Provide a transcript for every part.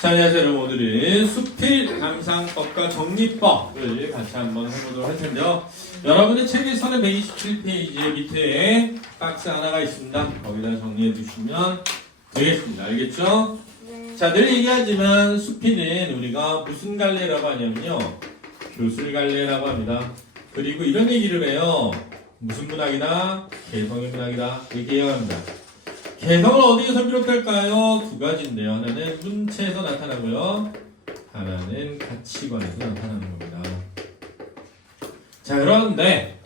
자, 안녕하세요 여러분. 오늘은 수필 감상법과 정리법을 같이 한번 해보도록 할 텐데요. 여러분의 책에서는 127페이지 밑에 박스 하나가 있습니다. 거기다 정리해 주시면 되겠습니다. 알겠죠? 네. 자, 늘 얘기하지만 수필은 우리가 무슨 갈래라고 하냐면요, 교술갈래라고 합니다. 그리고 이런 얘기를 해요. 무슨 문학이다? 개성의 문학이다. 이렇게 이야기합니다. 개성은 어디에서 비롯될까요? 두 가지인데요. 하나는 문체에서 나타나고요. 하나는 가치관에서 나타나는 겁니다. 자, 그런데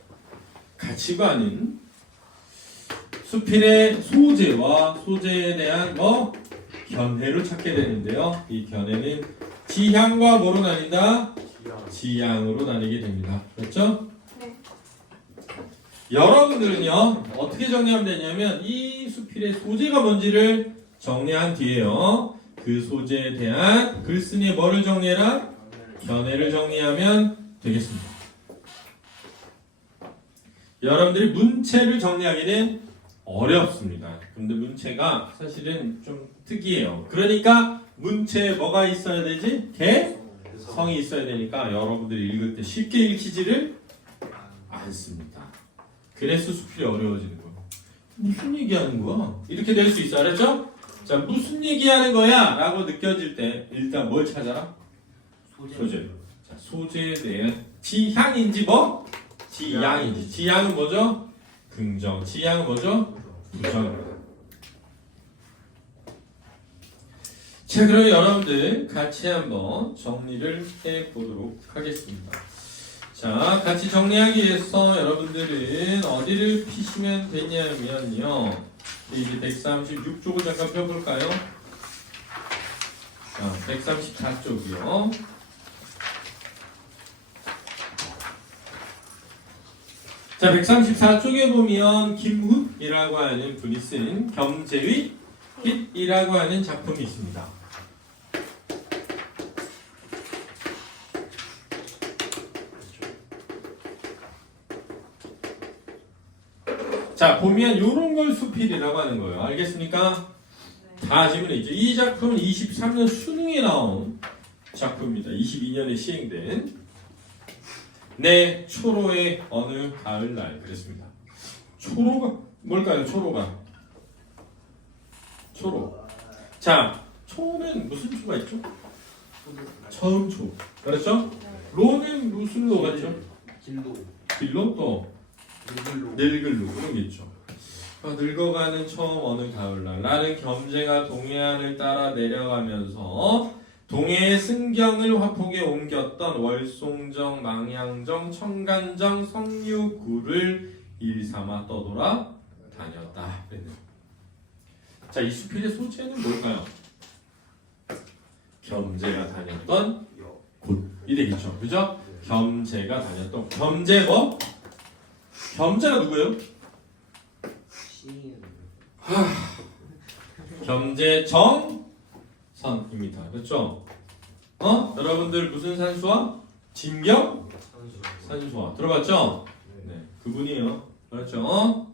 가치관은 수필의 소재와 소재에 대한 견해를 찾게 되는데요. 이 견해는 지향과 뭐로 나뉜다? 지향으로 나뉘게 됩니다. 그렇죠? 네. 여러분들은요, 어떻게 정리하면 되냐면 이 수필의 소재가 뭔지를 정리한 뒤에요, 그 소재에 대한 글쓴이의 뭐를 정리해라? 견해를 정리하면 되겠습니다. 여러분들이 문체를 정리하기는 어렵습니다. 근데 문체가 사실은 좀 특이해요. 그러니까 문체에 뭐가 있어야 되지? 개성이 있어야 되니까 여러분들이 읽을 때 쉽게 읽히지를 않습니다. 그래서 수필이 어려워지는 거예요. 무슨 얘기하는 거야? 이렇게 될 수 있어. 알았죠? 자, 무슨 얘기하는 거야? 라고 느껴질 때 일단 뭘 찾아라? 소재. 자, 소재에 대한 지향인지 뭐? 지향인지. 지향은 뭐죠? 긍정. 지향은 뭐죠? 부정. 자, 그럼 여러분들 같이 한번 정리를 해보도록 하겠습니다. 자, 같이 정리하기 위해서 여러분들은 어디를 피시면 되냐면요, 이제 136쪽을 잠깐 펴볼까요? 자, 134쪽이요. 자, 134쪽에 보면 김훈이라고 하는 분이 쓴 겸재의 빛이라고 하는 작품이 있습니다. 자, 보면 요런 걸 수필이라고 하는 거예요. 알겠습니까? 다 아시면 있죠. 이 작품은 23년 수능에 나온 작품입니다. 22년에 시행된 내 초로의 어느 가을날 그랬습니다. 초로가 뭘까요? 초로가 초로. 자, 초는 무슨 초가 있죠? 처음 초. 그렇죠? 로는 무슨 로가 있죠? 길로 또 늙을로 그런 게 있죠. 늙어가는 처음 어느 가을날, 나는 겸재가 동해안을 따라 내려가면서 동해의 승경을 화폭에 옮겼던 월송정, 망향정, 청간정, 성류구를 일삼아 떠돌아 다녔다. 자, 이 수필의 소재는 뭘까요? 겸재가 다녔던 곳이 되겠죠. 그죠? 겸재가 다녔던 겸재 뭐? 겸재가 누구예요? 겸재 정선입니다. 그렇죠? 여러분들 무슨 산수화? 진경 산수화 들어봤죠? 네, 그분이에요. 그렇죠?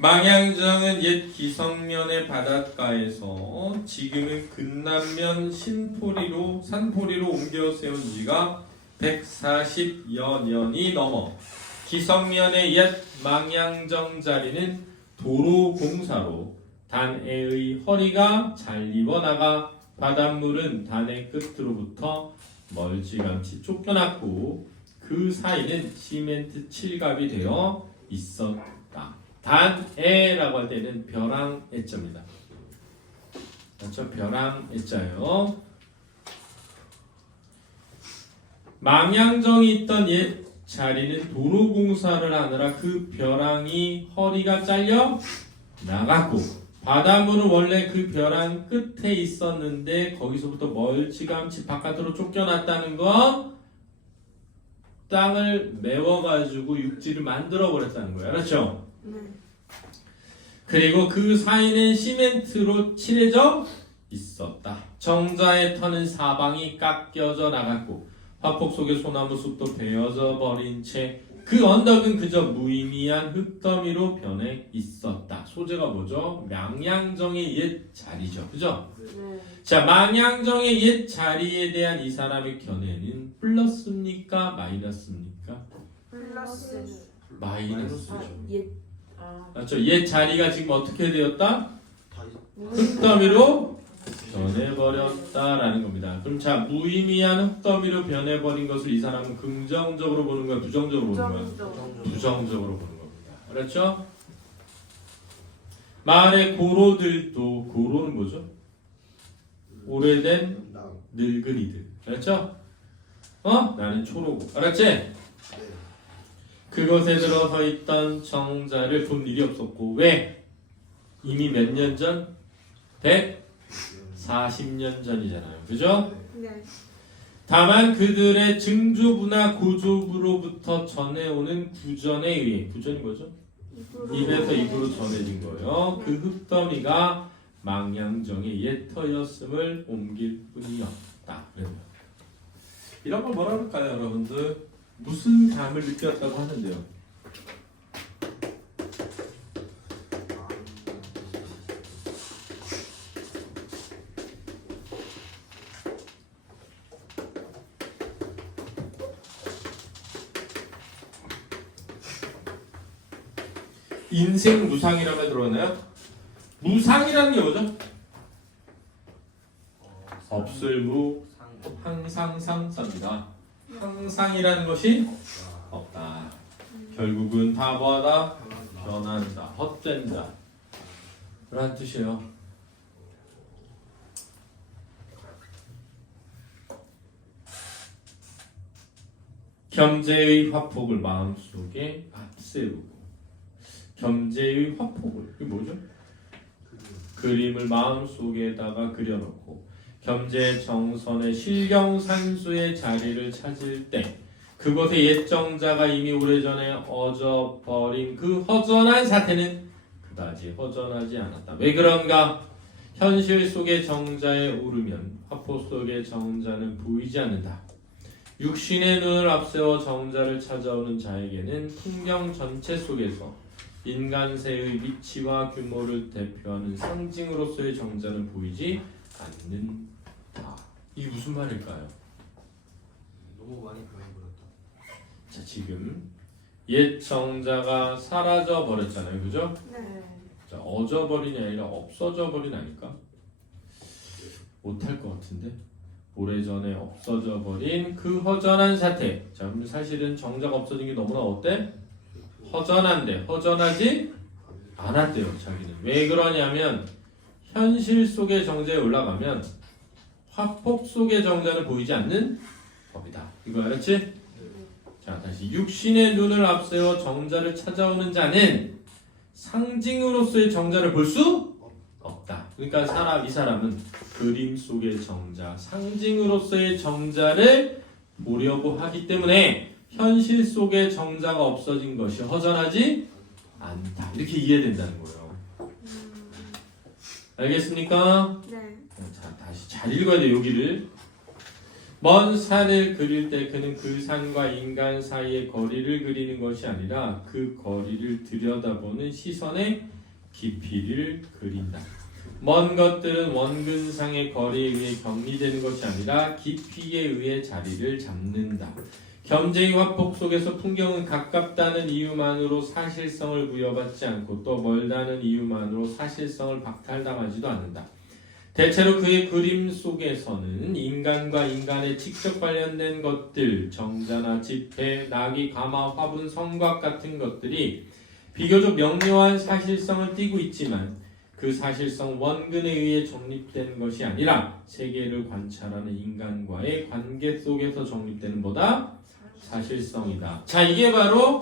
망향정은 옛 기성면의 바닷가에서 지금은 근남면 산포리로 옮겨 세운 지가 140여 년이 넘어 기성면의 옛 망향정 자리는 도로 공사로 단에의 허리가 잘리워 나가 바닷물은 단의 끝으로부터 멀찌감치 쫓겨났고 그 사이는 시멘트 칠갑이 되어 있었다. 단에라고 할 때는 벼랑에자입니다. 그렇죠? 벼랑에자예요. 망향정이 있던 옛 자리는 도로 공사를 하느라 그 벼랑이 허리가 잘려 나갔고, 바닷물은 원래 그 벼랑 끝에 있었는데 거기서부터 멀찌감치 바깥으로 쫓겨났다는 건 땅을 메워가지고 육지를 만들어 버렸다는 거예요. 알았죠? 네. 그리고 그 사이는 시멘트로 칠해져 있었다. 정자의 터는 사방이 깎여져 나갔고 화폭 속의 소나무 숲도 베어져 버린 채 그 언덕은 그저 무의미한 흙더미로 변해 있었다. 소재가 뭐죠? 망양정의 옛 자리죠. 그죠? 네. 자, 망양정의 옛 자리에 대한 이 사람의 견해는 플러스입니까? 마이너스입니까? 플러스. 마이너스죠. 옛. 맞죠? 옛 자리가 지금 어떻게 되었다? 다 흙더미로 변해버렸다라는 겁니다. 그럼 자, 무의미한 흙더미로 변해버린 것을 이 사람은 긍정적으로 보는 거야? 부정적으로 보는 거야? 부정적으로 보는 겁니다. 그렇죠? 마을의 고로들도, 고로는 뭐죠? 오래된 늙은이들. 그렇죠? 나는 초로고. 알았지? 그곳에 들어서 있던 정자를 본 일이 없었고. 왜? 이미 몇 년 전? 140년 전이잖아요. 그죠? 네. 다만 그들의 증조부나 고조부로부터 전해오는 구전에 의해, 구전이 뭐죠? 입에서 입으로 전해진 거예요. 그 흙더미가 망양정의 옛 터였음을 옮길 뿐이었다. 이런 걸 뭐라 그럴까요, 여러분들? 무슨 감을 느꼈다고 하는데요? 인생 무상이라면 들어가나요? 무상이라는 게 뭐죠? 없을 무, 항상 상사입니다. 항상이라는 것이 없다. 결국은 다 뭐하다? 변한다. 헛된다. 라는 뜻이에요. 겸재의 화폭을 마음속에 앞세우고, 겸재의 화폭을, 이게 뭐죠? 그림을 마음속에다가 그려놓고 겸재 정선의 실경산수의 자리를 찾을 때 그곳의 옛 정자가 이미 오래전에 어져버린 그 허전한 사태는 그다지 허전하지 않았다. 왜 그런가? 현실 속의 정자에 오르면 화포 속의 정자는 보이지 않는다. 육신의 눈을 앞세워 정자를 찾아오는 자에게는 풍경 전체 속에서 인간세의 위치와 규모를 대표하는 상징으로서의 정자는 보이지 않는다. 이게 무슨 말일까요? 너무 많이 변해버렸다. 자, 지금 옛 정자가 사라져 버렸잖아요, 그죠? 네. 자, 어져버린이 아니라 없어져 버린 아닐까? 못할 것 같은데. 오래전에 없어져 버린 그 허전한 사태. 자, 그럼 사실은 정자가 없어진 게 너무나 어때? 허전한데 허전하지 않았대요. 자기는. 왜 그러냐면 현실 속의 정자에 올라가면 화폭 속의 정자는 보이지 않는 법이다. 이거 알았지? 자, 다시 육신의 눈을 앞세워 정자를 찾아오는 자는 상징으로서의 정자를 볼 수 없다. 그러니까 이 사람은 그림 속의 정자, 상징으로서의 정자를 보려고 하기 때문에 현실 속의 정자가 없어진 것이 허전하지 않다. 이렇게 이해된다는 거예요. 알겠습니까? 네. 자, 다시 잘 읽어야 돼요, 여기를. 먼 산을 그릴 때 그는 그 산과 인간 사이의 거리를 그리는 것이 아니라 그 거리를 들여다보는 시선의 깊이를 그린다. 먼 것들은 원근상의 거리에 의해 격리되는 것이 아니라 깊이에 의해 자리를 잡는다. 겸재의 화폭 속에서 풍경은 가깝다는 이유만으로 사실성을 부여받지 않고 또 멀다는 이유만으로 사실성을 박탈당하지도 않는다. 대체로 그의 그림 속에서는 인간과 인간의 직접 관련된 것들, 정자나 지폐, 나귀, 가마, 화분, 성곽 같은 것들이 비교적 명료한 사실성을 띠고 있지만 그 사실성 원근에 의해 정립된 것이 아니라 세계를 관찰하는 인간과의 관계 속에서 정립되는 뭐다? 사실성이다. 자, 이게 바로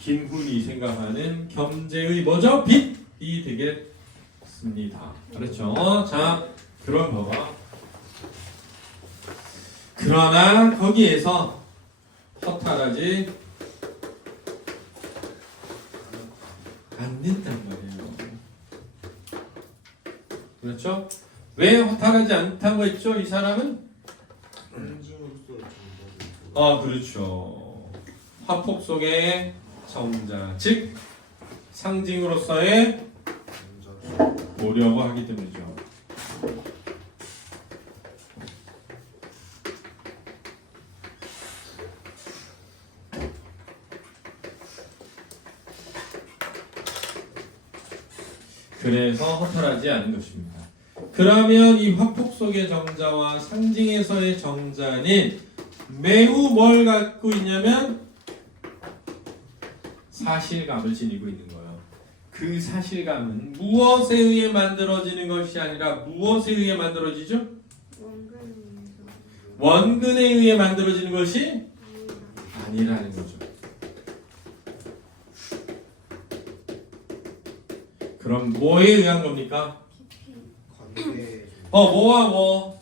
김훈이 생각하는 겸재의 뭐죠? 빛이 되겠습니다. 그렇죠? 자, 그럼 봐봐. 그러나 거기에서 허탈하지 않는단 말이에요. 그렇죠? 왜 허탈하지 않다고 했죠? 이 사람은? 상징으로서 아, 그렇죠. 화폭 속의 정자, 즉 상징으로서의 오려고 하기 때문이죠. 그래서 허탈하지 않은 것입니다. 그러면 이 화폭 속의 정자와 상징에서의 정자는 매우 뭘 갖고 있냐면 사실감을 지니고 있는 거예요. 그 사실감은 무엇에 의해 만들어지는 것이 아니라 무엇에 의해 만들어지죠? 원근에 의해 만들어지는 것이 아니라는 거죠. 그럼 뭐에 의한 겁니까? 관계 뭐와 뭐?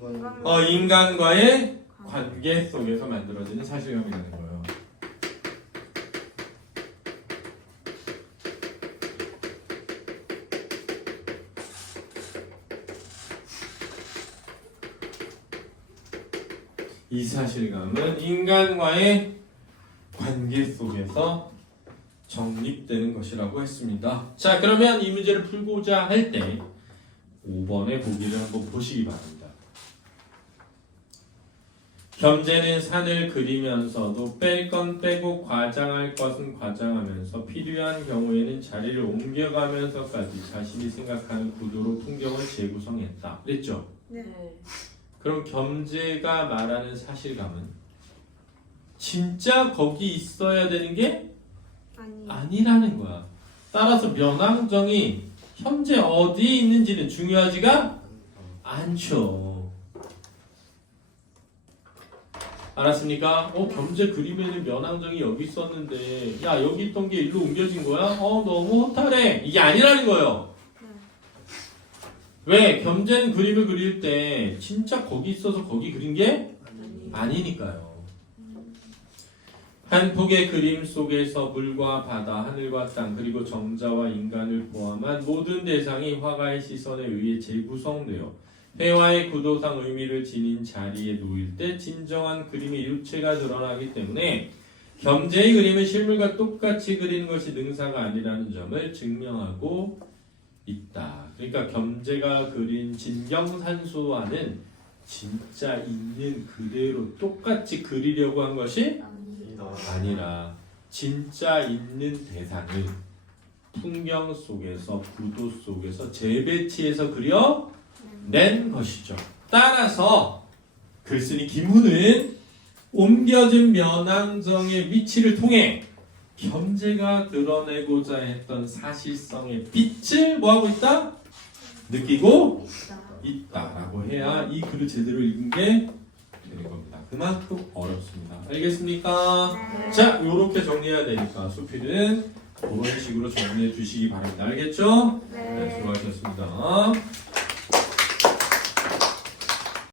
인간 인간과의 관계 속에서 만들어지는 사실감이라는 거예요. 이 사실감은 인간과의 관계 속에서 정립되는 것이라고 했습니다. 자, 그러면 이 문제를 풀고자 할 때 5번의 보기를 한번 보시기 바랍니다. 겸재는 산을 그리면서도 뺄 건 빼고 과장할 것은 과장하면서 필요한 경우에는 자리를 옮겨가면서까지 자신이 생각하는 구도로 풍경을 재구성했다. 그랬죠? 네. 그럼 겸재가 말하는 사실감은 진짜 거기 있어야 되는 게 아니라는 거야. 따라서 면왕정이 현재 어디에 있는지는 중요하지가 않죠. 알았습니까? 겸재 그림에는 면왕정이 여기 있었는데 야 여기 있던 게 일로 옮겨진 거야? 너무 허탈해. 이게 아니라는 거예요. 왜? 겸재는 그림을 그릴 때 진짜 거기 있어서 거기 그린 게 아니니까요. 한 폭의 그림 속에서 물과 바다, 하늘과 땅, 그리고 정자와 인간을 포함한 모든 대상이 화가의 시선에 의해 재구성되어 회화의 구도상 의미를 지닌 자리에 놓일 때 진정한 그림의 일체가 드러나기 때문에 겸재의 그림은 실물과 똑같이 그리는 것이 능사가 아니라는 점을 증명하고 있다. 그러니까 겸재가 그린 진경산수와는 진짜 있는 그대로 똑같이 그리려고 한 것이 아니라 진짜 있는 대상을 풍경 속에서 구도 속에서 재배치해서 그려낸 것이죠. 따라서 글쓴이 김훈은 옮겨진 면왕정의 위치를 통해 겸재가 드러내고자 했던 사실성의 빛을 뭐하고 있다? 느끼고 있다라고 해야 이 글을 제대로 읽은 게 되는 겁니다. 그만큼 어렵습니다. 알겠습니까? 네. 자, 요렇게 정리해야 되니까 수필은 그런 식으로 정리해 주시기 바랍니다. 알겠죠? 네. 수고하셨습니다.